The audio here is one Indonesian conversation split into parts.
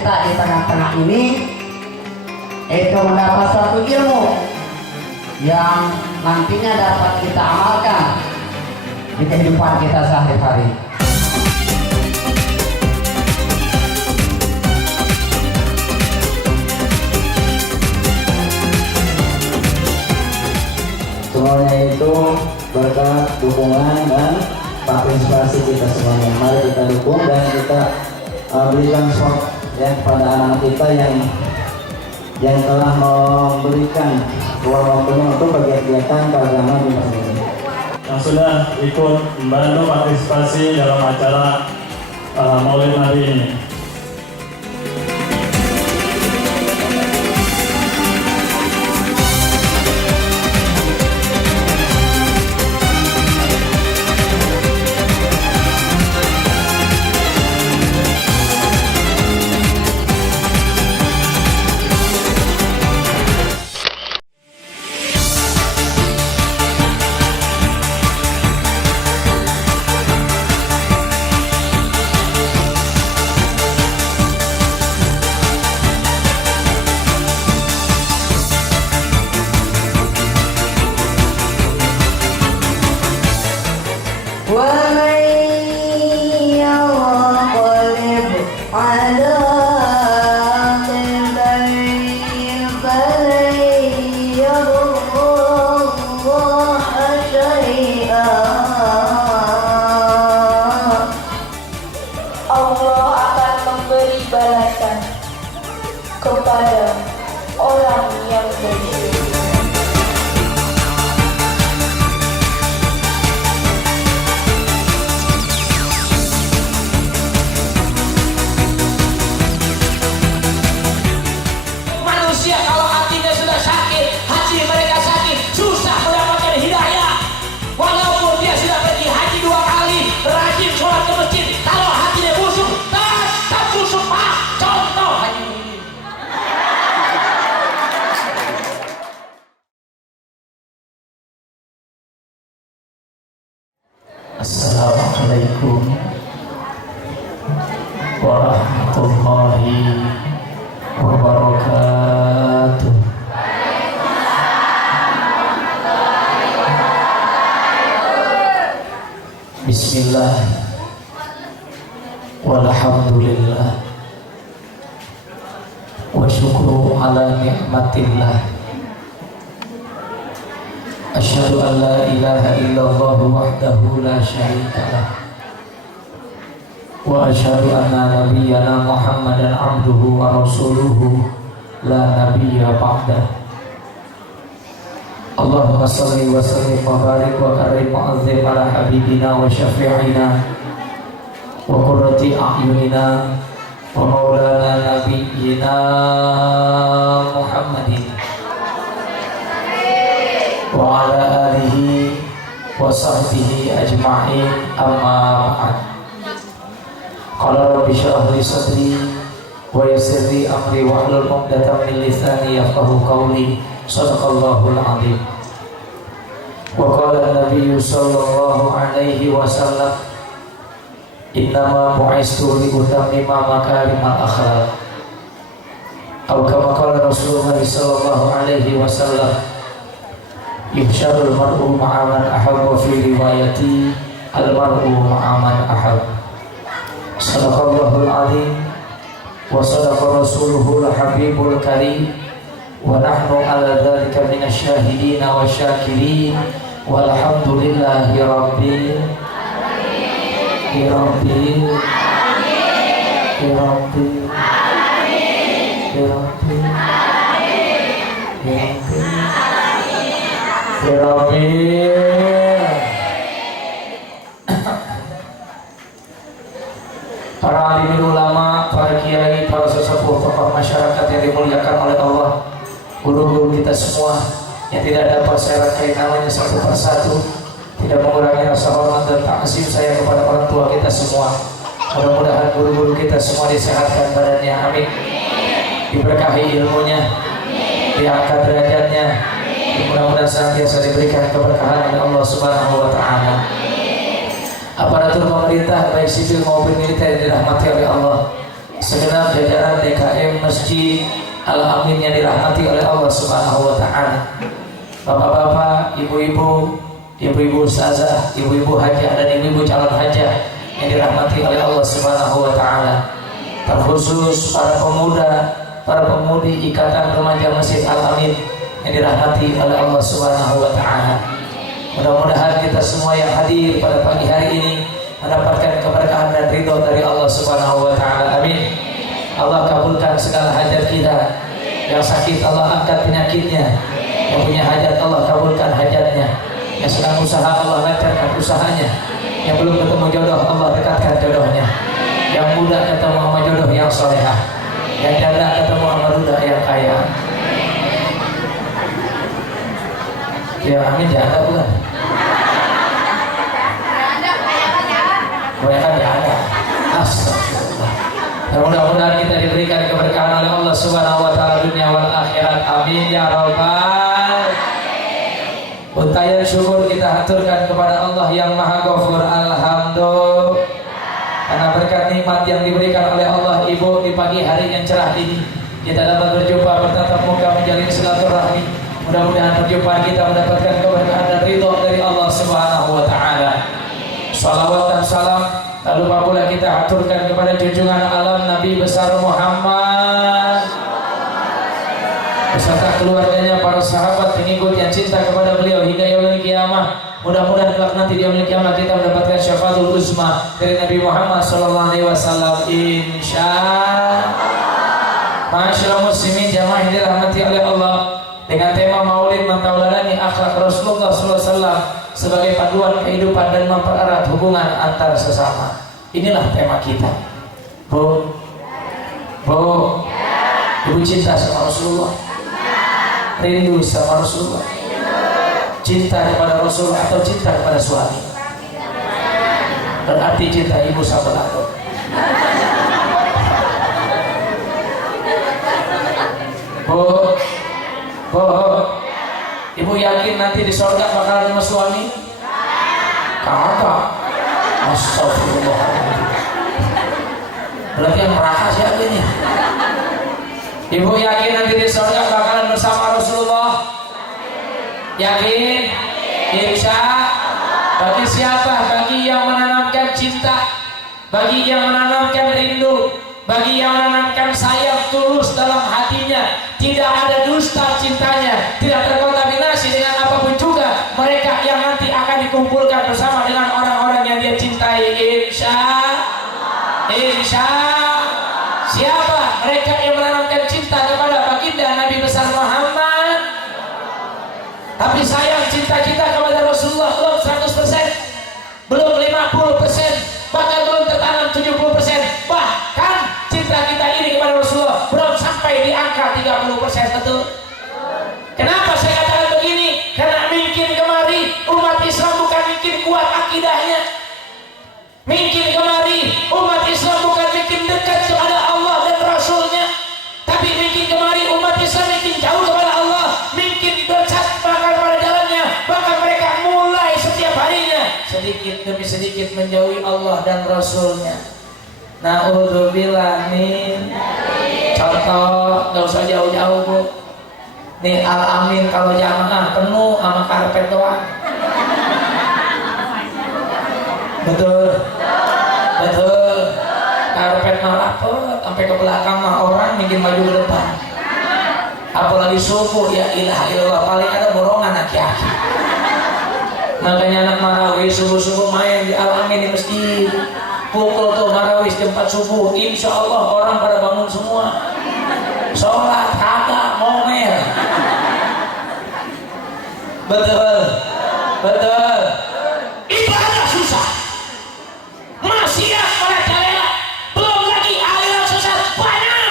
kita di tengah-tengah ini itu mendapat satu ilmu yang nantinya dapat kita amalkan di kehidupan kita sehari-hari. Semuanya itu berkat dukungan dan partisipasi kita semuanya. Mari kita dukung dan kita berikan support ya kepada anak kita yang telah memberikan ruang waktunya untuk kegiatan keagamaan di masjid ini. Yang sudah ikut membantu partisipasi dalam acara Maulid Nabi ini. Allah akan memberi balasan kepada orang yang bersyukur. Manusia kalau hatinya sudah sakit, hati mereka sakit, susah mendapatkan hidayah. Walaupun dia sudah pergi haji 2 kali, rajin sholat ke masjid, kalau hatinya busuk, tetap busuk pak. Contoh Haji Muhyiddin. Assalamualaikum warahmatullahi wabarakatuh. Bismillah walhamdulillah wa syukru ala ni'matillah. Asyhadu an la ilaha illallah wahdahu la syarika lah wa asyhadu anna nabiyyana Muhammadan abduhu wa rasuluhu la nabiyya ba'dah. Allahumma salli wa sallim wa barik wa karim wa azim ala habibina wa syafi'ina wa qurrati a'yunina wa maulana nabiyyina Muhammadin wa ala alihi wa sahbihi ajma'in, amma ba'd. Qala rabbi shrah li sadri wa yassir li amri wa hlul 'uqdatam min lisani yafqahu qawli. Shadaqallahul 'azim. Wa qala an-nabiy sallallahu alaihi wasallam, innama bu'istu li utammima makarimal akhlaq. Atau kama qala Rasulullah sallallahu alaihi wasallam, yuhsyarul mar'u ma'a man ahabba fi riwayati al-mar'u ma'a man ahab. Shadaqallahul 'azim wa sadaqa rasuluhul habibul karim. Wa nahnu ala dzalika minasyahidin wa syakirin walhamdulillahi rabbil alamin. Para alim ulama, para kiai, para sesepuh, tokoh masyarakat yang dimuliakan oleh Allah, guru-guru kita semua yang tidak dapat saya rangkai namanya satu persatu, tidak mengurangi rasa hormat dan ta'zim saya kepada orang tua kita semua. Mudah-mudahan guru-guru kita semua disehatkan badannya, amin. Diberkahi ilmunya, diangkat derajatnya, mudah-mudahan senantiasa diberikan keberkahan oleh Allah Subhanahu wa Ta'ala. Aparatur pemerintah baik sipil maupun militer yang dirahmati oleh Allah, segenap jajaran DKM Masjid Al-Amin yang dirahmati oleh Allah Subhanahu wa taala. Bapak-bapak, ibu-ibu, ibu-ibu ustazah, ibu-ibu hajah dan ibu-ibu calon hajah yang dirahmati oleh Allah Subhanahu wa taala. Terkhusus para pemuda, para pemudi Ikatan Remaja Masjid Al-Amin yang dirahmati oleh Allah Subhanahu wa taala. Mudah-mudahan kita semua yang hadir pada pagi hari ini mendapatkan keberkahan dan ridho dari Allah Subhanahu wa taala. Amin. Allah kabulkan segala hajat kita. Yang sakit Allah angkat penyakitnya. Yang punya hajat Allah kabulkan hajatnya. Yang sedang usaha Allah lancarkan usahanya. Yang belum ketemu jodoh Allah dekatkan jodohnya. Yang muda ketemu sama jodoh yang solehah. Yang janda ketemu sama duda yang kaya. Ya amin, janda bukan? Kebanyakan janda. Astagfirullah. Mudah-mudahan kita diberikan keberkahan oleh Allah Subhanahu wa taala dunia wal akhirat. Amin ya rabbal. Untayan syukur kita haturkan kepada Allah yang Maha Ghafur. Alhamdulillah. Karena berkat nikmat yang diberikan oleh Allah Ibu di pagi hari yang cerah ini, kita dapat berjumpa bertatap muka menjalin silaturahmi. Mudah-mudahan perjumpaan kita mendapatkan keberkahan dan ridho dari Allah Subhanahu wa taala. Salawat dan salam tak lupa pula kita aturkan kepada junjungan alam Nabi besar Muhammad beserta keluarganya, para sahabat, pengikut yang cinta kepada beliau hingga yaumil qiyamah. Mudah-mudahan kelak nanti di yaumil qiyamah kita mendapatkan syafaatul uzma dari Nabi Muhammad sallallahu alaihi wasallam insyaallah. Masyaallah muslimin jamaah yang dirahmati oleh Allah, dengan tema Maulid mentauladani akhlak Rasulullah sallallahu alaihi wasallam sebagai panduan kehidupan dan mempererat hubungan antar sesama. Inilah tema kita. Bu, ibu cinta sama Rasulullah, rindu sama Rasulullah, cinta kepada Rasulullah atau cinta kepada suami? Berarti cinta ibu sama aku. Bu, ibu yakin nanti di surga bakalan sama suami? Kagak. Astagfirullah. Berarti yang neraka siapa ini? Ibu yakin nanti di surga bakalan bersama Rasulullah? Yakin? Insya. Bagi siapa? Bagi yang menanamkan cinta, bagi yang menanamkan rindu, bagi yang menanamkan sayang tulus dalam hatinya, tidak ada dusta cintanya, tidak terkontaminasi dengan apapun juga. Mereka yang nanti akan dikumpulkan bersama dengan orang-orang yang dia cintai. Insya. Siapa? Mereka yang menanamkan cinta kepada baginda Nabi besar Muhammad. Tapi sayang cinta kita kepada Rasulullah belum 100%, belum 50%, bahkan belum tertanam 70%. Bahkan cinta kita ini kepada Rasulullah belum sampai di angka 30%. Betul? Kenapa saya katakan begini? Karena mungkin kemari umat Islam bukan bikin kuat akidahnya. Mungkin kemari umat Islam bukan bikin dekat kepada Allah dan Rasulnya, tapi mungkin kemari umat Islam bikin jauh kepada Allah. Mungkin dekat bahkan pada jalannya, bahkan mereka mulai setiap harinya sedikit demi sedikit menjauhi Allah dan Rasulnya. Na'udzubillah min. Contoh, gak usah jauh-jauh bu. Nih Al-Amin kalau jamaah penuh sama karpet doang. Betul. Karpet malah sampai ke belakang mah orang bikin maju ke depan. Apalagi subuh, ya ilaha illallah, paling ada borongan aki-aki. Makanya anak Marawis subuh-subuh main di Al-Amin di masjid. Pukul tuh Marawis jam 4 subuh, insya Allah orang pada bangun semua. Sholat kagak ngomel. Betul. Ibadah susah, maksiat merajalela, belum lagi aliran sesat banyak.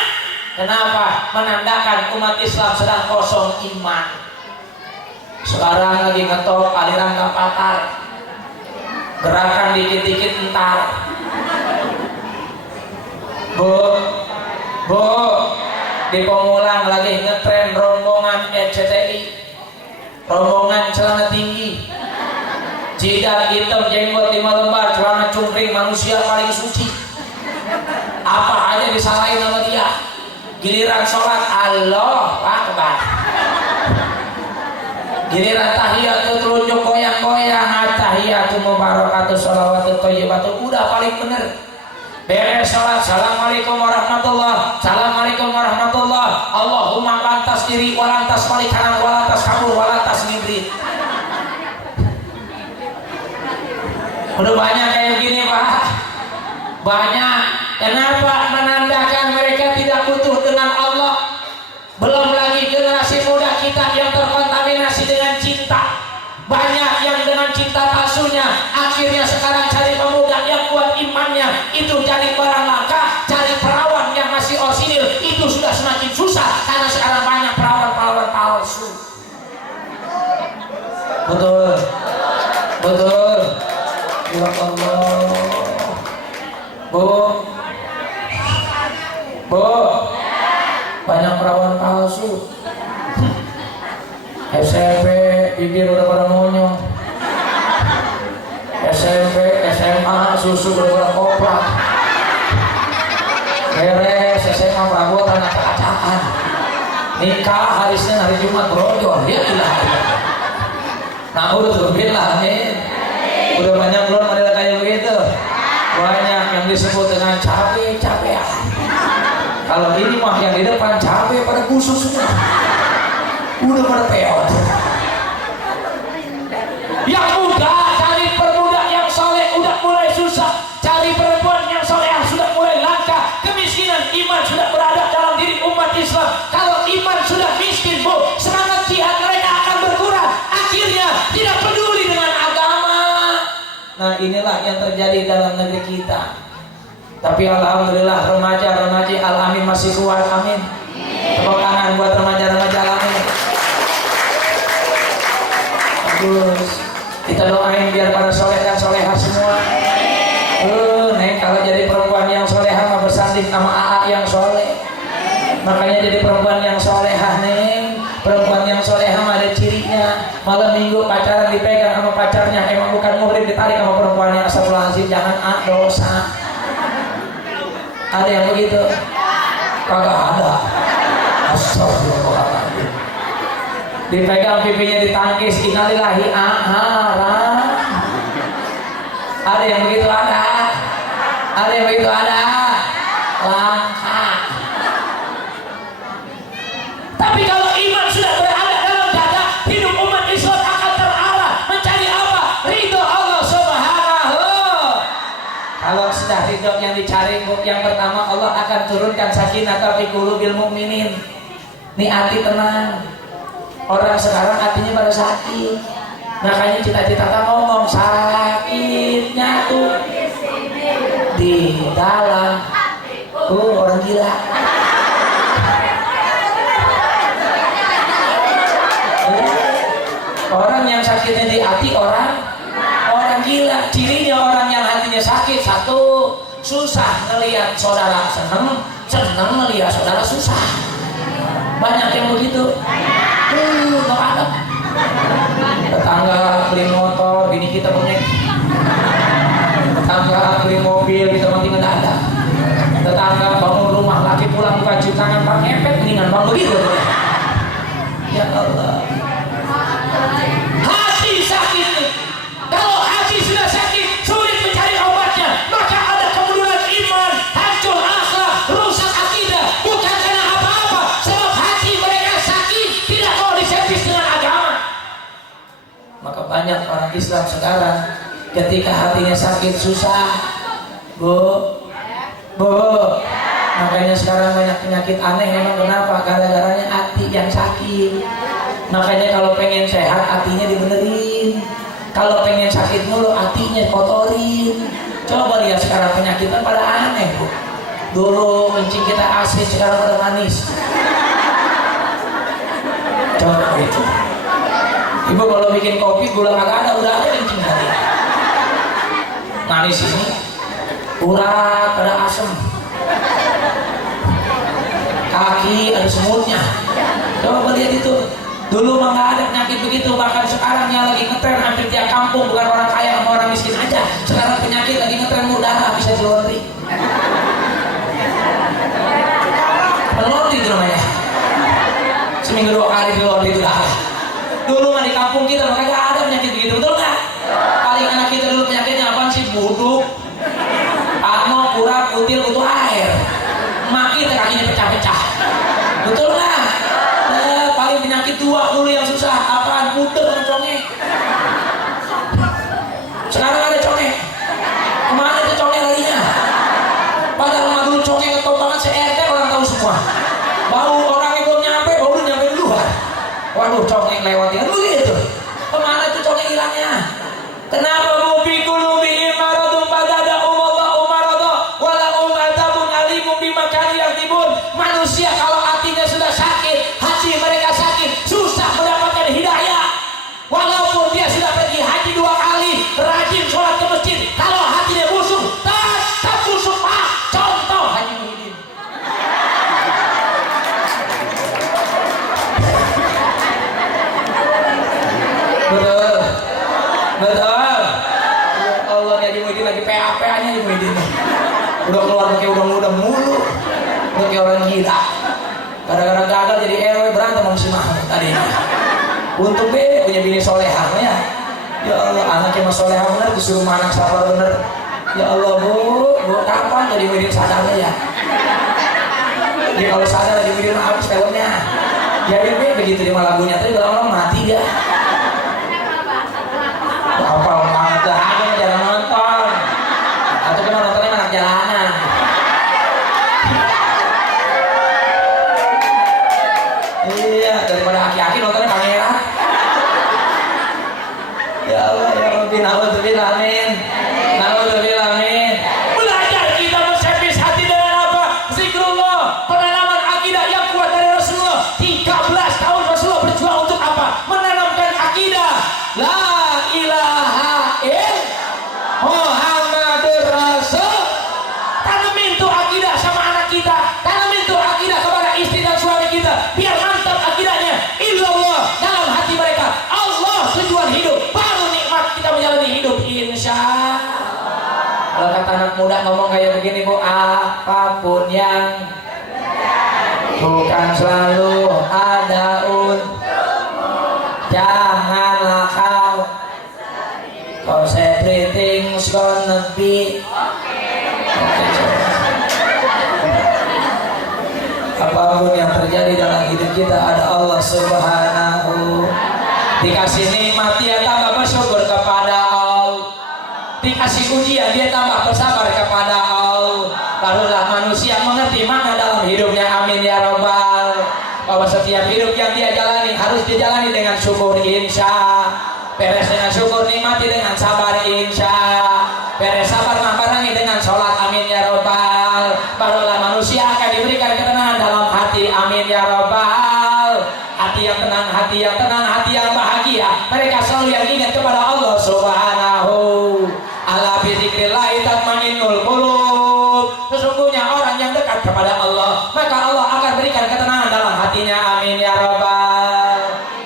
Kenapa? Menandakan umat Islam sedang kosong iman. Sekarang lagi ngetop aliran kapatar, gerakan dikit-dikit entar. Bu, di Pemulang lagi ngetren rombongan RCTI, rombongan celana tinggi, jidat hitam, jenggot 5 lembar, celana cungkring, manusia paling suci. apa aja disalahin sama dia. Giliran sholat Allah Akbar, giliran tahiyat telunjuk goyang-goyang, tahiyatu mubarakatuh sholawatu thayyibatu, udah paling bener. Beres sholat, assalamualaikum warahmatullah, assalamualaikum warahmatullah, Allahumma lantas diri, walantas balik kanan, walantas kabur, walantas ngibrit. Udah banyak kayak gini Pak, banyak. Kenapa? Menandakan mereka tidak butuh dengan Allah. Belum lagi generasi muda kita yang terkontaminasi dengan cinta. Banyak yang dengan cinta palsunya, akhirnya sekarang cari pemuda yang kuat imannya itu cari barang langka, cari perawan yang masih orsinil itu sudah semakin susah karena sekarang banyak perawan-perawan palsu. Betul, betul. Ya Allah, Bu, banyak perawan palsu. SMP bibir udah pada monyong, SMP SMA susu udah pada koprak, beres SMA perabotan acak-acakan, nikah harisnya hari Jumat brojol, ya ilah. Nah udah tuh bilang nih, udah banyak belum ada kayak begitu, banyak yang disebut dengan cabe-cabean. Kalau ini mah yang di depan cabe pada khusus semua, udah pada peot. Yang muda cari permuda yang soleh udah mulai susah, cari perempuan yang soleh sudah mulai langka. Kemiskinan iman sudah berada dalam diri umat Islam. Kalau iman sudah miskin Bu, semangat jihad mereka akan berkurang, akhirnya tidak peduli dengan agama. Nah inilah yang terjadi dalam negeri kita. Tapi alhamdulillah remaja-remaja Al-Amin masih kuat, amin. Tepuk tangan buat remaja-remaja Al-Amin. Bagus. Kita doain biar pada soleh dan solehah semua. Neng kalau jadi perempuan yang solehah mah bersanding sama AA yang soleh. Makanya jadi perempuan yang solehah Neng. Perempuan yang solehah mah ada cirinya. Malam minggu pacaran dipegang sama pacarnya, emang bukan muhrim ditarik sama perempuannya. Astagfirullahaladzim, jangan dosa. Ada yang begitu? Kagak ada. Astagfirullahaladzim. Dipegang pipinya ditangkis, innalillahi haram. Ada yang begitu? Ada. Ada yang begitu? Ada. Langka. Tapi kalau iman sudah berada dalam dada, hidup umat Islam akan terarah mencari apa? Ridho Allah Subhanahu. Kalau sudah ridho yang dicari, yang pertama Allah akan turunkan sakinah fi qulubil mu'minin. Nih hati tenang. Orang sekarang hatinya pada sakit. Makanya cita-cita ngomong sakitnya tuh di dalam orang gila. Orang yang sakitnya di hati orang gila. Cirinya orang yang hatinya sakit, satu, susah ngelihat saudara seneng ngelihat saudara susah. Banyak yang begitu. Gak ada. Tetangga beli motor, bini kita punya. Tetangga beli mobil, kita mati nggak ada. Tetangga bangun rumah, laki pulang buka cuci tangan, pak ngepet, mendingan bangun begitu. Ya Allah. Hati sakit nih. Kalau hati sudah sakit, sulit mencari obatnya. Maka ada kemunduran iman, hancur akhlak, rusak akidah. Bukan karena apa-apa, sebab hati mereka sakit, tidak mau diservis dengan agama. Maka banyak orang Islam sekarang ketika hatinya sakit susah, Bu. Makanya sekarang banyak penyakit aneh. Emang kenapa? Gara-garanya hati yang sakit. Makanya kalau pengen sehat hatinya dibenerin. Kalau pengen sakit mulu hatinya kotorin. Coba lihat sekarang penyakitnya pada aneh Bu. Dulu kencing kita asin, sekarang pada manis. Coba itu. Ibu kalau bikin kopi gula kagak ada, udah ada kencing tadi. Manis ini urat, ada asam. Kaki ada semutnya. Coba lihat itu. Dulu mah nggak ada penyakit begitu, bahkan sekarang yang lagi ngetren hampir tiap kampung, bukan orang kaya sama orang miskin aja. Sekarang penyakit lagi ngetren mudah bisa dilondri. seminggu 2 kali di luar itu dah. Dulu mah di kampung kita mah kagak ada penyakit begitu, betul nggak? Paling anak kita dulu penyakitnya apa sih? Buduk, ano, kurap, kutil, kutu air. Mak kita kakinya pecah-pecah, betul nggak? Paling penyakit tua dulu yang susah apaan? Puter sama congek. Sekarang ada congek. Kemana itu congek larinya? Padahal mah dulu congek ngetop banget, se-RT orang tahu semua. Bau orangnya belum nyampe, baru nyampe duluan. Waduh, congek lewat kan begitu. Kemana itu congek hilangnya? Kenapa mubi kulubi imaradun badada umallah umarada wala umatabun alimun bimakani yaktibun. Manusia kalau hatinya sudah sakit, hati mereka sakit, susah mendapatkan hidayah. Walaupun dia sudah pergi haji 2 kali, rajin sholat ke masjid, kalau hatinya busuk, tetap busuk Pak. Contoh Haji Muhyiddin. Betul, betul. Allah nih Haji Muhyiddin lagi PA-PA-nya Haji Muhyiddin. Udah keluar pakai udang-udang mulu, udah kayak orang gila. Gara-gara gagal jadi RW berantem sama si Mahmud tadi. Untuk be punya bini solehah ya. Ya Allah, anaknya mah solehah bener, disuruh anak sabar bener. Ya Allah bu kapan jadi Muhyiddin sadarnya ya? Dia kalau sadar Haji Muhyiddin habis filmnya. Jadi be begitu dia lagunya tadi lama-lama mati dia. Apa banget dah, aku jangan nonton. Atau cuma nontonnya anak jalanan. Iya, daripada aki-aki nontonnya pangeran. Ya Allah, ya Rabbi, na'udzubillah, amin. Na'udzubillah, amin. Belajar kita menservis hati dengan apa? Zikrullah, penanaman akidah yang kuat dari Rasulullah. 13 tahun Rasulullah berjuang untuk apa? Menanamkan akidah. La ilaha illallah Muhammadur Rasul. Tanamin tuh akidah sama anak kita, tanamin tuh akidah kepada istri dan suami kita, biar mantap akidahnya. Illallah dalam hati mereka, Allah tujuan hidup, baru nikmat kita menjalani hidup insya Allah. Kalau kata anak muda ngomong kayak begini bu, apapun yang bukan selalu ada janganlah cause everything's gonna be apapun yang terjadi dalam hidup kita ada Allah Subhanahu. Dikasih nikmat dia tambah bersyukur kepada Allah, dikasih ujian dia tambah bersabar kepada Allah. Barulah manusia mengerti mana dalam hidupnya, amin ya robbal. Bahwa setiap hidup yang dia jalani harus dijalani dengan syukur insya. Beres dengan syukur nikmati dengan sabar insya. Beres sabar barengi dengan sholat, amin ya robbal. Barulah manusia akan diberikan ketenangan dalam hati, amin ya robbal. Hati yang tenang, hati yang tenang, hati yang bahagia. Mereka selalu yang ingat kepada Allah Subhanahu. Ala bi dzikrillah tatmainnul qulub. Sesungguhnya orang yang dekat kepada Allah, maka Allah akan berikan ketenangan dalam hatinya, amin ya robbal.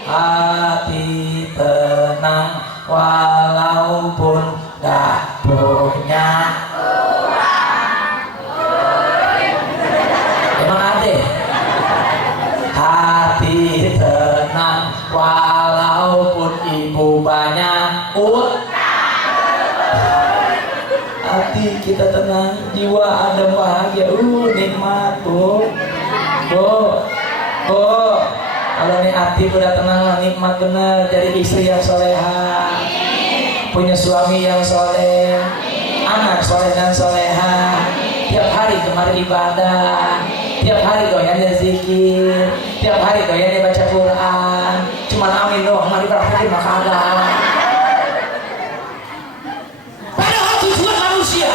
Hati tenang walaupun gak punya emang ada. Hati tenang walaupun ibu banyak hati kita tenang, jiwa ada bahagia, nikmat bu. Kalau nih hati udah tenang, nikmat bener. Jadi istri yang soleha, punya suami yang soleh, anak soleh dan soleha. Tiap hari kemari ibadah, tiap hari doyannya zikir, tiap hari doyannya baca Quran. Cuman amin doang, mari praktekin maka ada. Padahal tujuan manusia.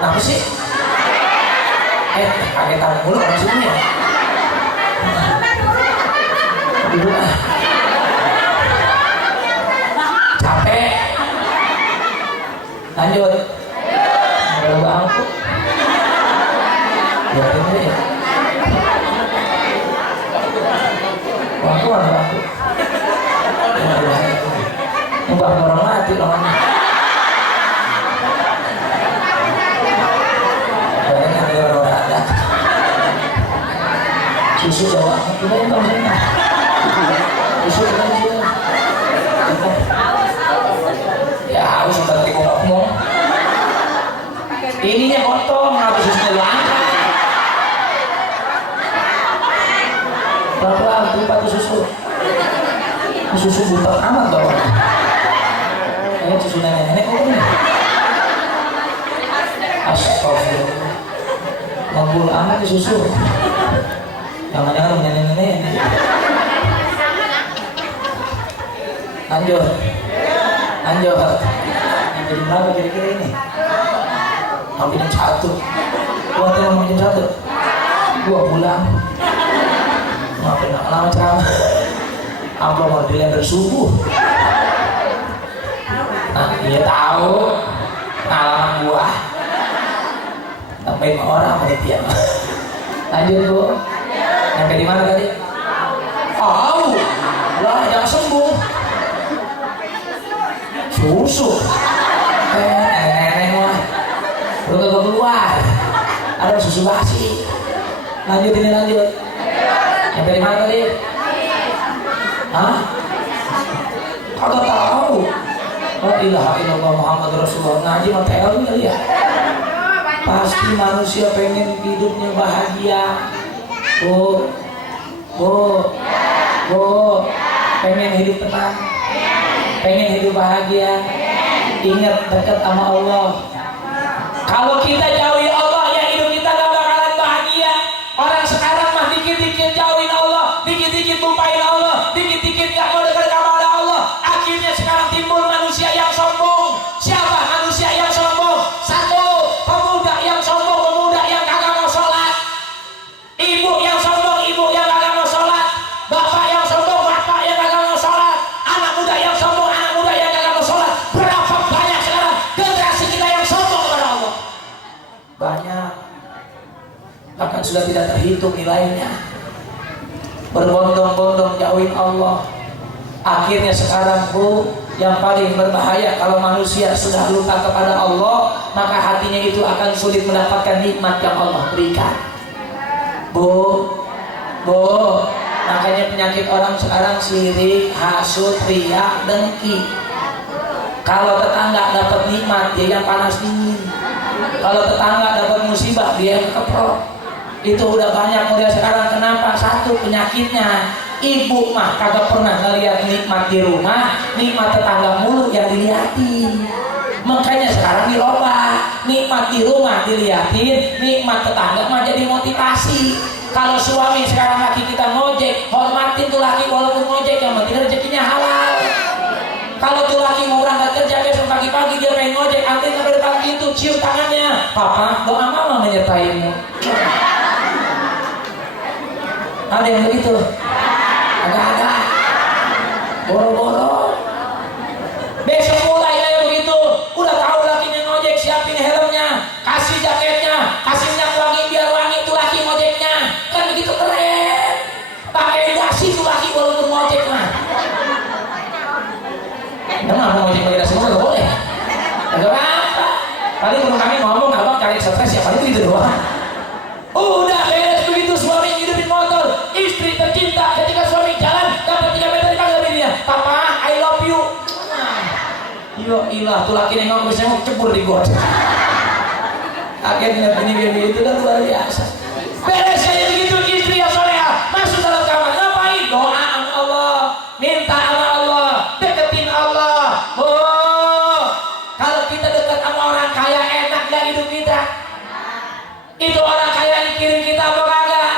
Kenapa sih? Kagetan mulu maksudnya. Dulu capek. Lanjut. Ada bangku. Biarin deh. Bangku mana bangku? Mbak orang mati lawannya. susu buta amat bawa. Ini susu nenek-nenek kok ini. Astagfirullah. Ngabul amat di susu. Jangan-jangan nenek-nenek. Lanjut. Lanjut. Yang jadi berapa kira-kira ini? Hampir jam 1. Kuatnya hampir jam 1. 2 bulan. Maafin lama ceramah. Amplop mobil yang bersubuh. Nah, dia tahu pengalaman gua. Sampai 5 orang panitia. Lanjut Bu. Sampai di mana tadi? Tahu. Lah, jangan sembuh. Susu. Nenek mah. Udah gak keluar. Ada susu basi. Lanjut ini lanjut. Sampai di mana tadi? Hah? Kagak tahu. La ilaha illallah Muhammad Rasulullah. Ngaji mah teori kali ya. Pasti manusia pengen hidupnya bahagia. Bu, pengen hidup tenang, pengen hidup bahagia. Ingat dekat sama Allah. Kalau kita jauhi Allah, ya hidup kita gak bakalan bahagia. Orang sekarang mah dikit-dikit jauhin Allah, dikit-dikit lupain Allah, dikit-dikit gak mau dekat kepada Allah. Akhirnya sekarang timbul manusia yang sombong. Siapa manusia yang sombong? Satu, pemuda yang sombong, pemuda yang kagak mau sholat. Ibu yang sombong, ibu yang kagak mau sholat. Bapak yang sombong, bapak yang kagak mau sholat. Anak muda yang sombong, anak muda yang kagak mau sholat. Berapa banyak sekarang generasi kita yang sombong kepada Allah? Banyak. Bahkan sudah tidak terhitung nilainya. Berbondong-bondong jauhin Allah. Akhirnya sekarang Bu, yang paling berbahaya kalau manusia sudah lupa kepada Allah, maka hatinya itu akan sulit mendapatkan nikmat yang Allah berikan. Bu, makanya penyakit orang sekarang sirik, hasud, riya, dengki. Kalau tetangga dapat nikmat, dia yang panas dingin. Kalau tetangga dapat musibah, dia yang keprok. Itu udah banyak model sekarang. Kenapa? Satu, penyakitnya. Ibu mah kagak pernah ngeliat nikmat di rumah, nikmat tetangga mulu yang diliatin. Makanya sekarang diloba, nikmat di rumah diliatin, nikmat tetangga mah jadi motivasi. Kalau suami sekarang laki kita ngojek, hormatin tuh laki walaupun ngojek, yang penting rezekinya halal. Kalau tuh laki mau berangkat kerja besok pagi-pagi dia pengen ngojek, antin sampai depan pintu, cium tangannya, papa doa mama menyertaimu. Ada yang begitu? Agak-agak boro-boro. Besok mulai kayak begitu. Udah tahu lakinya ngojek, siapin helmnya, kasih jaketnya, kasih minyak wangi biar wangi tuh laki ngojeknya. Kan begitu keren. Pakai dasi tuh laki walaupun ngojek mah. Emang mau ngojek pakai dasi mah gak boleh. Agak apa? Tadi teman kami ngomong abang cari stres ya paling begitu doang. Udah beres begitu suami ngidupin motor, istri tercinta ketika suami jalan dapat 3 meter kagak dirinya. Papa, I love you. Yo ilah tuh laki nengok bisa mau cebur di got. Akhirnya bini itu kan luar biasa. Beres kayak begitu istri yang soleha masuk dalam kamar ngapain? Doa sama Allah, minta sama Allah, deketin Allah. Oh, kalau kita dekat sama orang kaya enak gak hidup kita? Itu orang kaya mikirin kita apa kagak?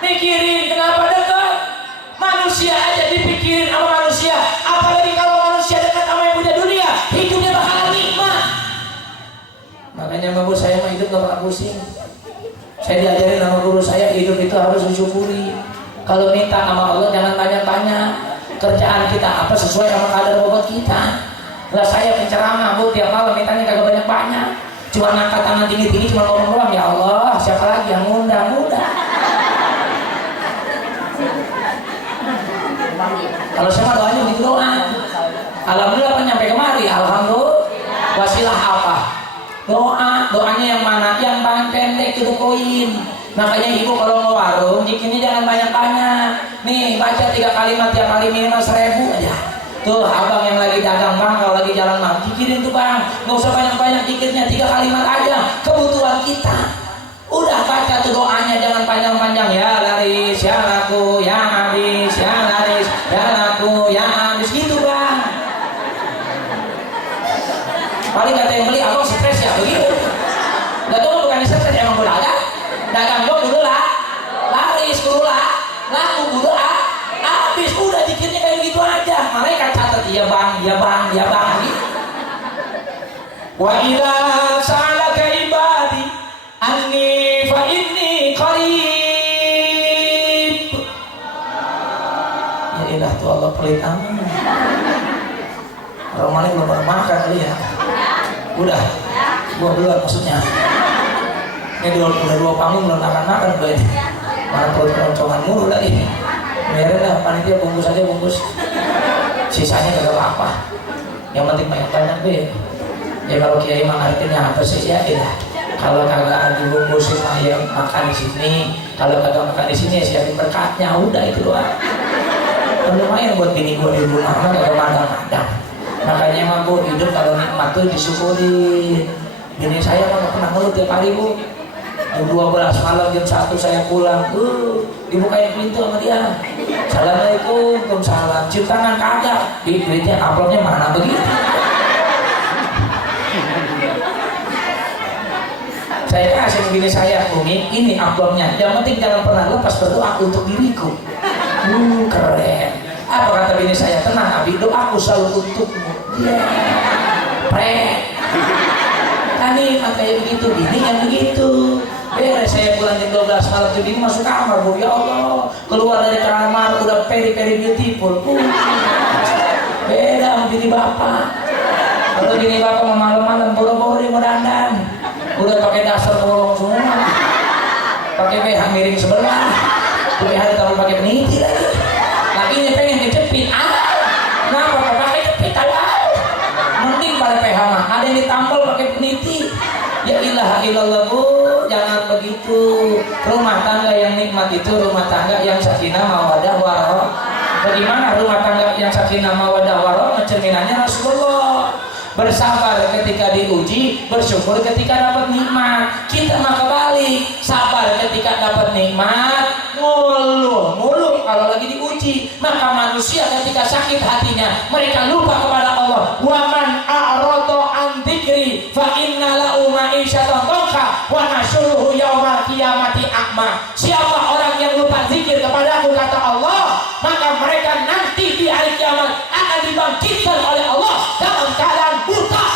Mikirin. Kenapa dekat? Manusia aja dipikirin sama manusia, apalagi kalau manusia dekat sama yang punya dunia, hidupnya bakal nikmat. Makanya babu saya mah hidup gak bakal pusing. Saya diajarin sama guru saya, hidup itu harus disyukuri. Kalau minta sama Allah jangan banyak-banyak. Kerjaan kita apa sesuai sama kadar bobot kita. Lah saya penceramah Bu, tiap malam mintanya kagak banyak-banyak. Cuma ngangkat tangan tinggi-tinggi, cuma ngomong doang, ya Allah, siapa lagi yang ngundang? Kalau saya doanya begitu doang. Alhamdulillah kan nyampe kemari, alhamdulillah. Wasilah apa? Doanya yang mana? Yang paling pendek itu poin. Makanya ibu kalau mau warung, bikinnya jangan banyak-banyak. Nih, baca 3 kalimat tiap hari minimal 1000 aja. Tuh abang yang lagi dagang bang, kalau lagi jalan bang, pikirin tuh bang, nggak usah banyak-banyak, dikitnya 3 kalimat aja, kebutuhan kita. Udah baca tuh doanya, jangan panjang-panjang. Ya laris, ya laku, ya habis, ya laris, ya laku, ya paling kata yang beli abang stres ya begitu. Gak tuh bukan stres, emang gue dagang gue dulu lah laris dulu lah laku dulu habis udah dikirnya kayak gitu aja. Mereka catat ya bang gitu. Wa idza sa'alaka ibadi anni fa inni qarib. Ya ilah tuh Allah pelit amat. Orang mana belum pernah makan kali ya. Udah, gua duluan maksudnya. Ini dua panggung belum makan gue. Mana perut keroncongan mulu lagi. Mereka dah panitia bungkus aja bungkus. Sisanya kagak apa-apa. Yang penting banyak-banyak deh. Ya kalau kiai mah artinya apa sih ya? Kalau kagak dibungkusin ayam makan di sini, kalau kagak makan di sini siapin berkatnya, udah itu doang. Lumayan buat bini gue di rumah mah kagak madang-madang. Makanya mah bu hidup kalau nikmat tuh disyukuri. Bini saya mah gak pernah ngeluh tiap hari bu. Jam 12 malam jam 1 saya pulang, dibukain pintu sama dia. Assalamualaikum, waalaikumsalam. Cium tangan kagak, duitnya amplopnya mana begitu. Saya kasih begini saya, Umi, ini amplopnya. Yang penting jangan pernah lepas berdoa untuk diriku. Keren. Apa kata bini saya? Tenang, Abi, doaku selalu untukmu. Tadi makanya begitu, bini yang begitu. Beres saya pulang jam 12 malam tuh bini masuk kamar, Bu. Ya Allah, keluar dari kamar udah peri-peri beautiful. Beda sama bini bapak. Kalau bini bapak mau malam-malam boro-boro dia mau dandan. Udah pakai dasar bolong semua. Pakai BH miring sebelah. BH ditaruh pakai peniti lagi. Lakinya pengen kejepit. Kenapa pakai jepit aja? Mending pada PH mah. Ada yang ditampol pakai peniti. Ya ilaha illallah bu, jangan begitu. Rumah tangga yang nikmat itu rumah tangga yang sakinah mawaddah warahmah. Bagaimana rumah tangga yang sakinah mawaddah warahmah? Cerminannya Rasulullah. Bersabar ketika diuji, bersyukur ketika dapat nikmat. Kita mah kebalik, sabar ketika dapat nikmat, ngeluh kalau lagi diuji. Maka manusia ketika sakit hatinya, mereka lupa kepada Allah. Waman a'rada an dzikri fa inna lahu ma'isyatan dhanka wa nahsyuruhu yaumal qiyamati a'ma. Siapa orang yang lupa zikir kepadaku kata Allah, maka mereka nanti di hari kiamat akan dibangkitkan oleh Allah dalam keadaan buta.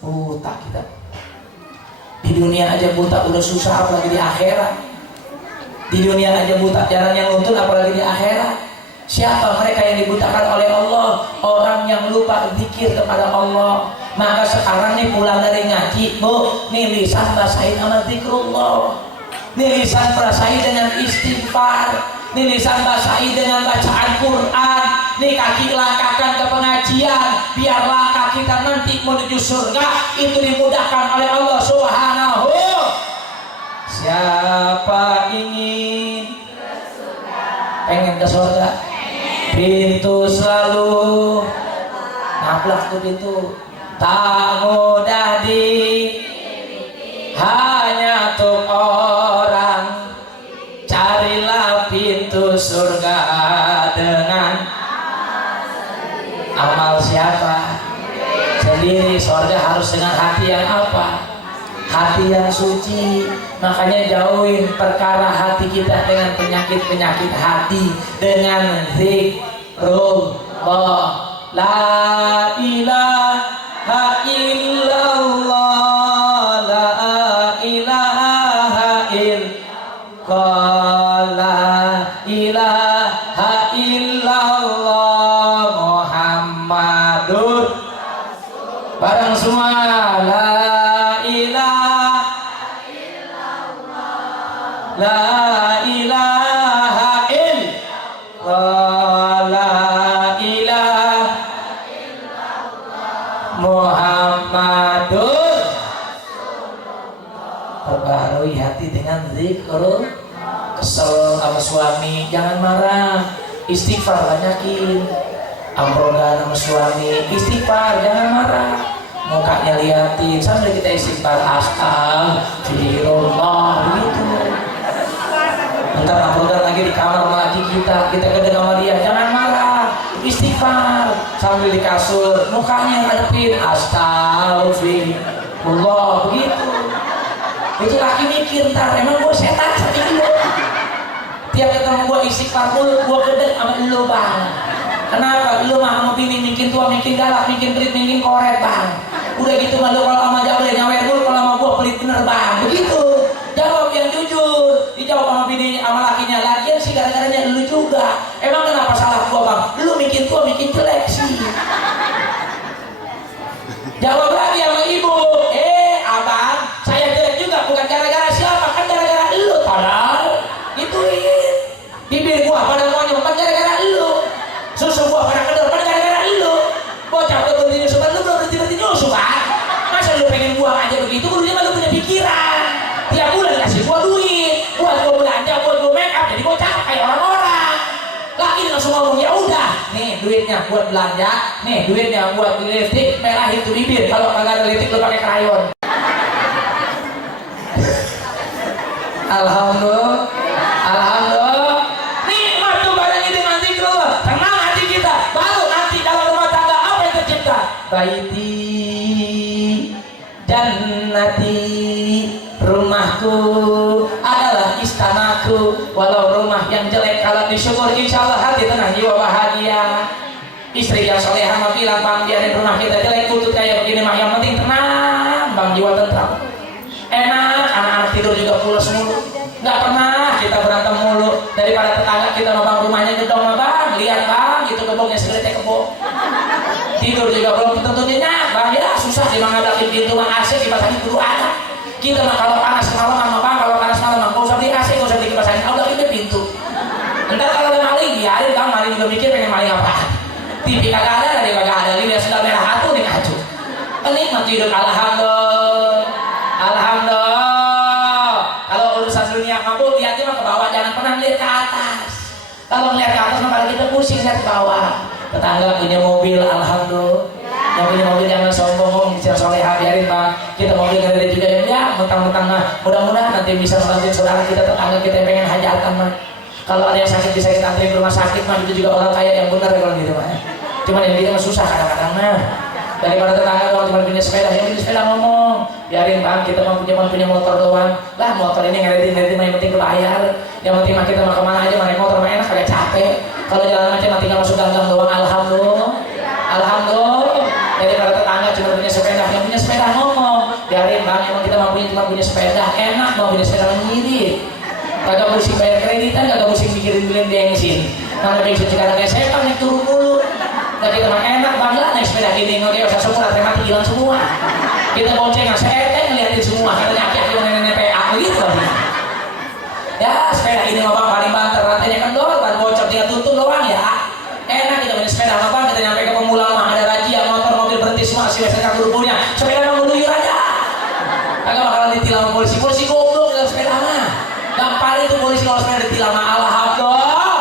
Buta kita. Di dunia aja buta udah susah, apalagi di akhirat. Di dunia aja buta, jarang yang nuntun, apalagi di akhirat. Siapa mereka yang dibutakan oleh Allah? Orang yang lupa zikir kepada Allah. Maka sekarang nih pulang dari ngaji, bu, nih lisan basahin sama zikrullah, nih lisan basahin dengan istighfar, nih lisan basahin dengan bacaan Quran, nih kaki langkahkan ke pengajian, biar langkah kita nanti menuju surga itu dimudahkan oleh Allah Subhanahu. Siapa ingin pengen ke surga? Pintu selalu nablak tuh pintu, tak mudah hanya untuk orang. Carilah pintu surga dengan amal siapa? Sendiri. Surga harus dengan hati yang apa? Hati yang suci. Makanya jauhin perkara hati kita dengan penyakit-penyakit hati dengan zikrullah. La ilaha illallah, la ilaha illallah, la ilaha illallah, Muhammadur bareng semua. La ilaha illallah, la ilaha illallah, Muhammadur. Perbarui hati dengan zikrul. Kesel sama suami, jangan marah, istighfar banyakin. Amrogan sama suami, istighfar, jangan marah. Mukanya liatin sambil kita istighfar, astagfirullah gitu. Ntar amrogan lagi di kamar lagi kita gede sama dia, jangan marah, istighfar. sambil di kasur, mukanya ngadepin astagfirullah begitu. Itu laki mikir, ntar emang gue setan seperti itu. Tiap ketemu gue istighfar mulu, gue gede sama lu bang. Kenapa? Lu mah sama bini bikin tua, bikin galak, bikin pelit, bikin koret bang. Udah gitu mah lu kalau sama jauh deh nyawer dulu, kalau sama gue pelit bener bang. Begitu. Jawab yang jujur. Dijawab sama bini sama lakinya. Lagian sih gara-garanya lu juga. Emang kenapa salah gue bang? Lu bikin tua, bikin jelek sih. Jawab lagi sama ibu. Abang, saya jelek juga bukan gara-gara siapa, kan gara-gara lu. Padahal gituin. Bibir gua pada monyong kan gara-gara lu. Susu gua pada kedor kan gara-gara lu. Bocah udah berhenti nyusu kan lu belum berhenti nyusu kan. Masa lu pengen buang aja begitu, kudunya mah lu punya pikiran. Tiap bulan kasih gua duit, buat gua belanja, buat gua make up, jadi gua cakep kayak orang-orang. Laki langsung ngomong, ya udah, nih duitnya buat belanja, nih duitnya buat lipstick, merahin tuh bibir. Kalau kagak ada lipstick lu pakai krayon. Alhamdulillah, alhamdulillah. Nikmat tuh barang ini nanti keluar. Tenang hati kita. Baru nanti dalam rumah tangga apa yang tercipta? Baiti, jannati, rumahku adalah istanaku. Walau rumah yang jelek kalau disyukur, insya Allah hati tenang, jiwa bahagia. Istri yang solehah mah bilang, bang biarin rumah kita jelek, kutut kayak begini mah yang penting tenang, bang jiwa tentram. Enak, anak-anak tidur juga pulas mulu. Nggak pernah kita berantem mulu. Daripada tetangga kita mau bang rumahnya gedong mah bang, lihat bang, itu kebongnya segede kebong. Tidur juga belum tentu nyenyak, bang ya susah sih mengadakin pintu mah AC kipas angin dulu ada. Kita mah kalau panas malaman mah bang, kalau panas malaman nggak usah di AC, nggak usah di kipas angin, udah ini pintu. Ntar kalau ada maling, biarin bang, maling juga mikir pengen maling apa. TV kagak ada, dia kagak ada, lihat sudah merah hatu nih kacu. Nikmat hidup, alhamdulillah. Alhamdulillah. Kalau urusan dunia mabuk lihatnya mah ke bawah, jangan pernah lihat ke atas. Kalau melihat ke atas mah kita pusing, lihat ke bawah. Tetangga punya mobil, alhamdulillah. Yang punya mobil jangan sombong, bisa solehah, biarin bang. Kita mobil ada juga ya, mentang-mentang mah. Mudah-mudahan nanti bisa membantu saudara kita, tetangga kita yang pengen hajatan mah. Kalau ada yang sakit bisa kita anterin ke rumah sakit mah, itu juga orang kaya yang benar kalau gitu mah. Cuman yang kita mah susah kadang-kadang mah. Daripada tetangga doang cuma punya sepeda, yang punya sepeda ngomong, biarin bang, kita mah punya motor doang. Lah motor ini ngeredin mah yang penting bayar. Yang penting mah kita mah kemana aja naik motor mah enak, kagak capek. Kalau jalan macam mah tinggal masuk gang doang, alhamdulillah. Alhamdulillah. Daripada tetangga cuma punya sepeda, yang punya sepeda ngomong, biarin bang, emang kita mah cuma punya sepeda, enak mau punya sepeda mengirit. Kagak pusing bayar kreditan, kagak pusing mikirin beliin bensin. Mana bensin sekarang kayak setan naik turun mulu. Nah kita mah enak bangga naik sepeda gini, nggak usah semua, mati hilang semua. Kita boncengan, seeteng ngeliatin semua, katanya aki-aki nenek PA gitu. Ya sepeda ini mah bang paling banter, rantainya kendor, ban bocor dia tutup doang ya. Enak kita punya sepeda mah bang, kita nyampe ke Pemulang mah ada razia motor mobil berhenti semua, si WSK guru-gurunya, sepeda mah ngeluyur aja. Kagak bakalan ditilang polisi goblok dalam sepeda mah. Gampang itu polisi kalau sepeda ditilang mah, alhamdulillah.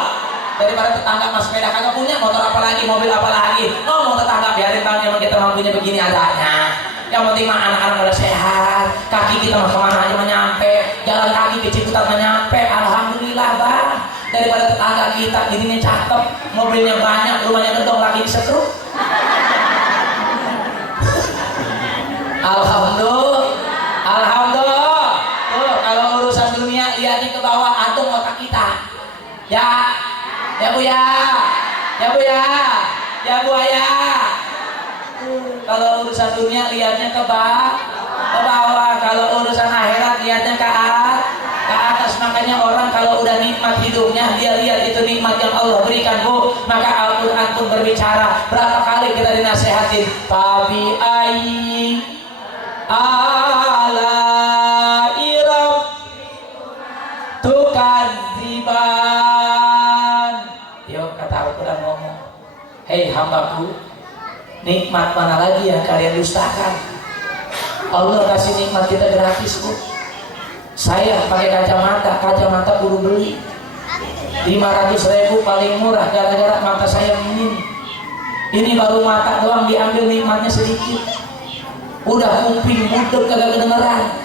Daripada tetangga mas sepeda kagak punya, motor apa lagi, mobil apa lagi, ngomong tetangga biarin bang, emang kita mampunya begini adanya. Yang penting mah anak-anak pada sehat, kaki kita mah kemana aja mah nyampe, jalan kaki ke Ciputat mah nyampe, alhamdulillah bang. Daripada tetangga kita dirinya cakep, mobilnya banyak, rumahnya gedong, lagi disetruk. Alhamdulillah, alhamdulillah. Tuh kalau urusan dunia lihatnya ke bawah, antum otak kita. Ya bu ya, ya bu ya, ya bu ya. Kalau urusan dunia lihatnya ke bawah, kalau urusan akhirat lihatnya ke atas. Makanya orang kalau udah nikmat hidupnya, dia lihat itu nikmat yang Allah berikan bu. Maka Al-Quran pun berbicara, berapa kali kita dinasehatin, Tabi ai ala irab tukadziban. Yuk kata Al-Quran ngomong, hei hambaku, nikmat mana lagi yang kalian dustakan? Allah kasih nikmat kita gratis bu. Saya pakai kacamata buru beli 500.000 paling murah, gara-gara mata saya ini baru mata doang diambil, nikmatnya sedikit. Udah kuping budek kagak kedengeran,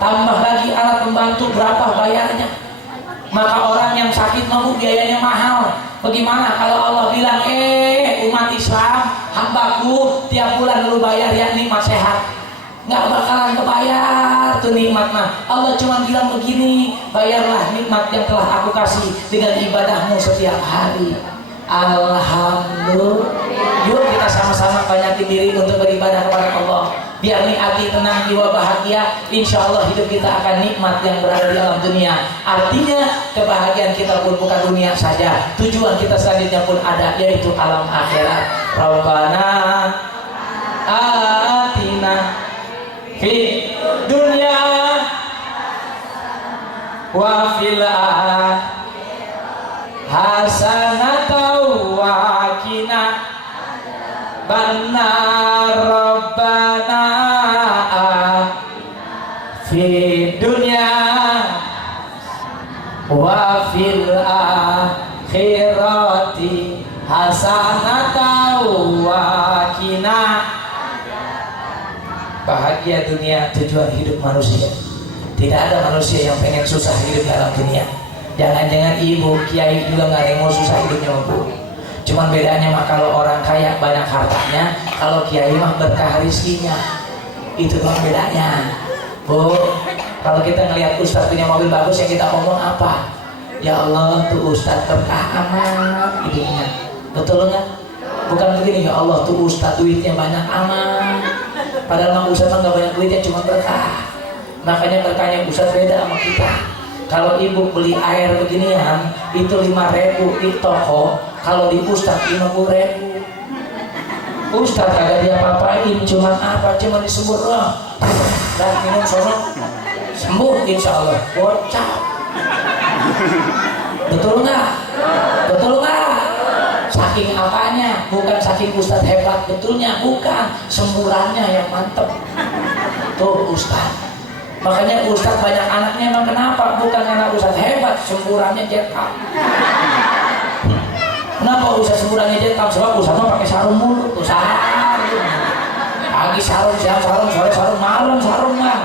tambah lagi alat pembantu berapa bayarnya. Maka orang yang sakit mau biayanya mahal, Bagaimana kalau Allah bilang, umat Islam, hambaku tiap bulan lu bayar ya nikmat sehat? Nggak bakalan kebayar tuh nikmat mah. Allah cuma bilang begini, bayarlah nikmat yang telah aku kasih dengan ibadahmu setiap hari. Alhamdulillah. Yuk kita sama-sama banyakin diri untuk beribadah kepada Allah. Biar nih hati tenang, jiwa bahagia. Insya Allah hidup kita akan nikmat yang berada di alam dunia. Artinya kebahagiaan kita pun bukan dunia saja. Tujuan kita selanjutnya pun ada, yaitu alam akhirat. Rabbana atina fi dunya wa fil hasanatan wa qina bannar rabbana fi dunya wa fil akhirati hasanatan wa qina. Bahagia dunia tujuan hidup manusia. Tidak ada manusia yang pengen susah hidup dalam dunia. Jangan-jangan ibu, kiai juga nggak ada yang mau susah hidupnya, Bu. Cuman bedanya mah kalau orang kaya banyak hartanya, kalau kiai mah berkah rezekinya. Itu doang bedanya, Bu. Kalau kita ngelihat ustadz punya mobil bagus, yang kita ngomong apa? Ya Allah, tuh ustadz berkah amat hidupnya. Betul nggak? Bukan begini, ya Allah, tuh ustadz duitnya banyak amat. Padahal mah ustadz mah nggak banyak duitnya, cuma berkah. Makanya berkahnya ustadz beda sama kita. Kalau ibu beli air beginian itu 5.000 di toko, kalau di ustadz 50.000. Ustadz kagak dia apa-apain, cuman apa? Cuman disebut doang. Dan minum sono sembuh insya Allah. Bocah. Betul nggak? Betul nggak? Saking apanya? Bukan saking ustadz hebat betulnya, bukan. Semburannya yang mantep. Tuh ustadz. Makanya ustadz banyak anaknya, emang kenapa? Bukan karena ustadz hebat, semburannya jetkam. Kenapa ustadz semburannya jetkam? Sebab ustadz mah pakai sarung mulu, tuh sarung. Pagi sarung, siang sarung, sore sarung, malam sarung kan.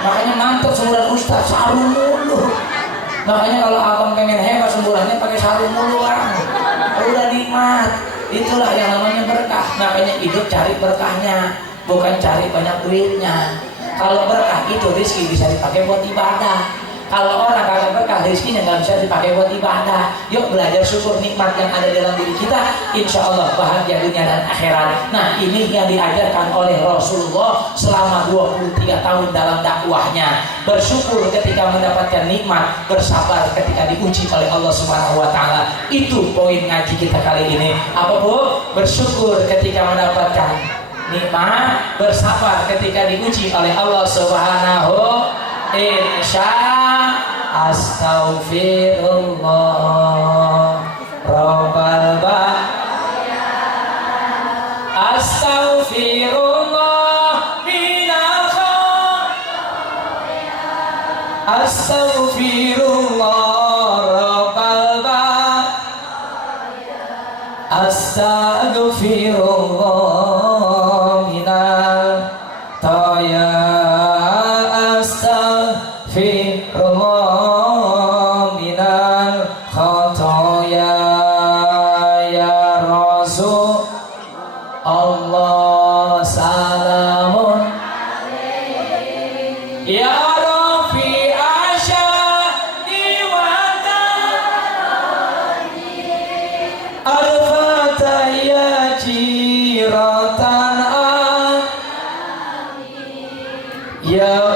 Makanya mantep semburan ustadz, sarung mulu. Makanya kalau abang pengen hebat semburannya pakai sarung mulu kan. Udah nikmat. Itulah yang namanya berkah. Makanya hidup cari berkahnya, bukan cari banyak duitnya. Kalau berkah itu rezeki bisa dipakai buat ibadah. Kalau orang kagak berkah, rezekinya nggak bisa dipakai buat ibadah. Yuk belajar syukur nikmat yang ada dalam diri kita. Insya Allah bahagia dunia dan akhirat. Nah ini yang diajarkan oleh Rasulullah selama 23 tahun dalam dakwahnya. Bersyukur ketika mendapatkan nikmat, bersabar ketika diuji oleh Allah Subhanahu Wa Taala. Itu poin ngaji kita kali ini. Apa Bu? Bersyukur ketika mendapatkan nikmat, bersabar ketika diuji oleh Allah Subhanahu. Insya astaghfirullah Rabbal ba astaghfirullah minal khotaya astaghfirullah Rabbal ba astaghfirullah minal khotaya astaghfirullah minal khotaya ya Rasul Allah salamun ya Rafi asyadi wa tarani al-fataya jiratan ya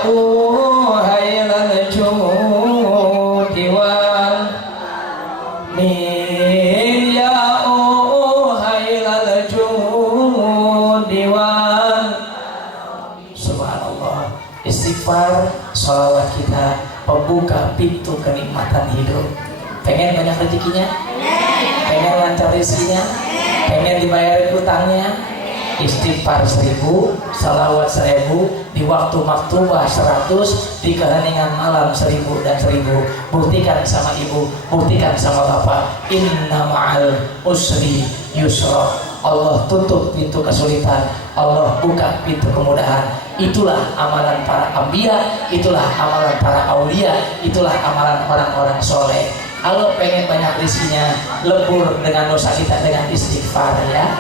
salawat kita pembuka pintu kenikmatan hidup. Pengen banyak rezekinya? Pengen lancar rezekinya? Pengen dibayar utangnya? Istighfar 1000, salawat 1000, di waktu maktubah 100, di keheningan malam 1000 dan 1000. Buktikan sama ibu, buktikan sama bapak. Inna ma'al usri yusra. Allah tutup pintu kesulitan, Allah buka pintu kemudahan. Itulah amalan para anbiya, itulah amalan para aulia, itulah amalan orang-orang soleh. Allah pengen banyak rezekinya, lebur dengan dosa kita dengan istighfar ya.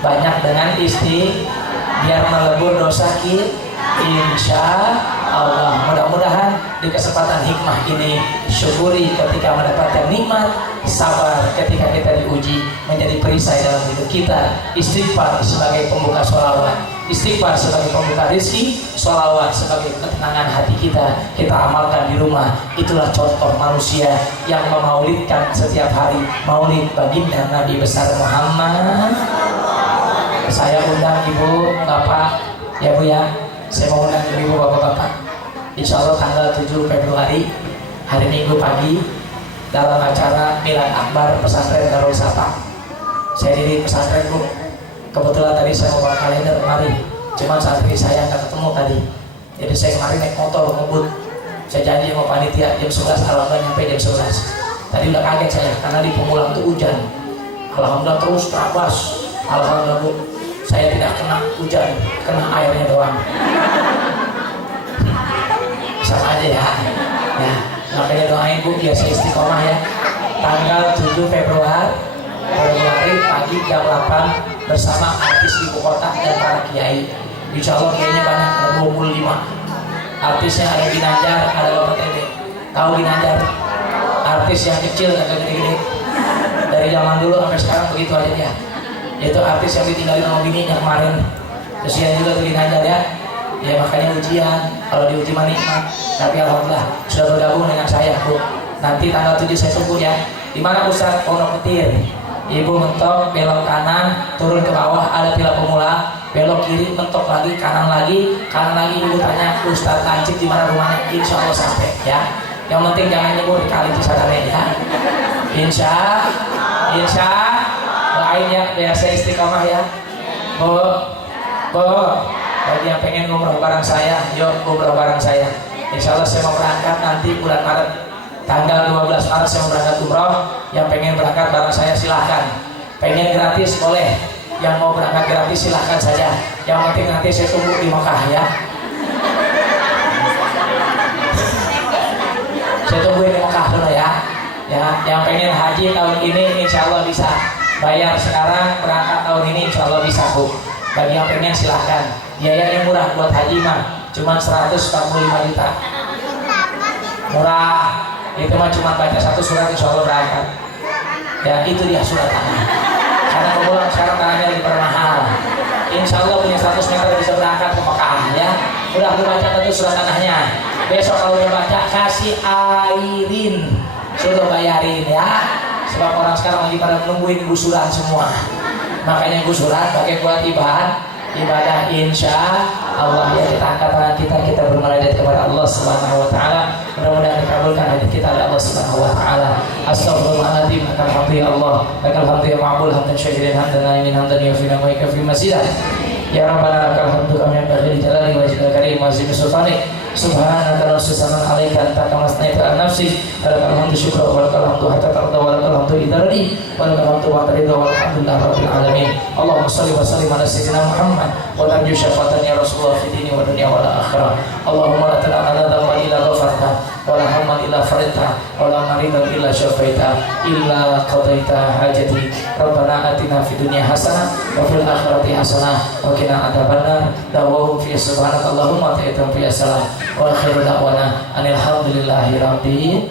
Banyak dengan biar melebur dosa kita. Insya Allah. Mudah-mudahan di kesempatan hikmah ini syukuri ketika mendapatkan nikmat, sabar ketika kita diuji, menjadi perisai dalam hidup kita. Istighfar sebagai pembuka sholawat, istighfar sebagai pembuka rezeki, sholawat sebagai ketenangan hati kita amalkan di rumah. Itulah contoh manusia yang memaulidkan setiap hari maulid baginda Nabi besar Muhammad. Saya undang ibu bapak ya bu ya, saya mau undang ibu bapak-bapak. Insya Allah tanggal 7 Februari hari Minggu pagi dalam acara Milad Akbar Pesantren Darul Safa. Saya diri pesantren bu. Kebetulan tadi saya mau bawa kalender kemarin, cuman santri saya nggak ketemu tadi. Jadi saya kemarin naik motor ngebut. Saya janji sama panitia jam 11, alhamdulillah nyampe jam 11. Tadi udah kaget saya karena di Pemulang tuh hujan. Alhamdulillah terus terabas. Alhamdulillah bu, saya tidak kena hujan, kena airnya doang. Sama aja ya. Ya, makanya doain bu biar saya istiqomah ya. Tanggal 7 Februari pagi jam 8 bersama artis ibu kota dan para kiai. Insya Allah kiainya banyak, ada 25. Artisnya ada Ginanjar, ada Bapak TV. Tahu Ginanjar? Artis yang kecil atau gede-gede. Dari zaman dulu sampai sekarang begitu aja dia. Itu artis yang ditinggalin sama bininya kemarin. Kesian juga tuh Ginanjar ya. Ya makanya ujian, kalau diuji mah nikmat. Tapi alhamdulillah sudah bergabung dengan saya bu. Nanti tanggal 7 saya tunggu ya. Di mana Ustadz Pondok Petir? Ibu mentok, belok kanan, turun ke bawah ada Villa Pemula, belok kiri, mentok lagi, kanan lagi ibu tanya Ustadz Tancik di mana rumahnya? Insya Allah sampai ya. Yang penting jangan nyebur di kali Cisadane ya. Insya doain ya biar saya istiqomah ya. Bu, bagi yang pengen umroh bareng saya, yuk umroh bareng saya. Insya Allah saya mau berangkat nanti bulan Maret, tanggal 12 Maret saya mau berangkat umroh. Yang pengen berangkat bareng saya silahkan. Pengen gratis boleh, yang mau berangkat gratis silahkan saja. Yang penting nanti saya tunggu di Mekah ya. Saya tungguin di Mekah dulu ya. Yang pengen haji tahun ini insya Allah bisa. Bayar sekarang, berangkat tahun ini insya Allah bisa bu. Bagi yang pengen silahkan. Biayanya murah buat haji mah, cuma 145 juta. Murah. Itu mah cuma baca satu surat insya Allah berangkat. Ya itu dia surat tanah. Karena pemulang sekarang tanahnya lebih bermahal. Insya Allah punya 100 meter bisa berangkat ke Mekah ya. Udah baca tentu surat tanahnya. Besok kalau udah baca kasih airin, suruh bayarin ya. Sebab orang sekarang lagi pada nungguin gusuran semua. Makanya gusuran pakai buat ibadah insya Allah ya. Kita angkat tangan kita bermunajat kepada Allah Subhanahu wa taala. Mudah-mudahan dikabulkan hajat kita oleh Allah Subhanahu wa taala. Astagfirullahaladzim, alhamdulillah Allah, lakal hamdu ya ma'bul hamdan syahirin hamdan naimin hamdan yafina wa ikafi masidah. Ya Rabbana lakal hamdu kami yang berdiri jalali wa jilal karim wa azimi sultanik. Subhanaka la susanan alaika anta kama asnaita an nafsi. Lakal hamdu syukra wa lakal hamdu hatta tarda wa lakal hamdu idarani wa lakal hamdu wa tarida wa alhamdulillah rabbil alamin. Allahumma salli wa sallim ala sayyidina Muhammad wa tarju syafatan ya Rasulullah fi dini wa dunya wa akhirah. Allahumma la tada'ana dhanban illa ghafarta wa la hamman illa faridta wa la maridan illa syafaita illa qadaita hajati. Rabbana atina fid dunya hasanah wa fil akhirati hasanah wa qina adzabannar. Dawahum fi subhanakallahumma wa ta'ala fi salam wa akhiru da'wana anil hamdulillahi rabbil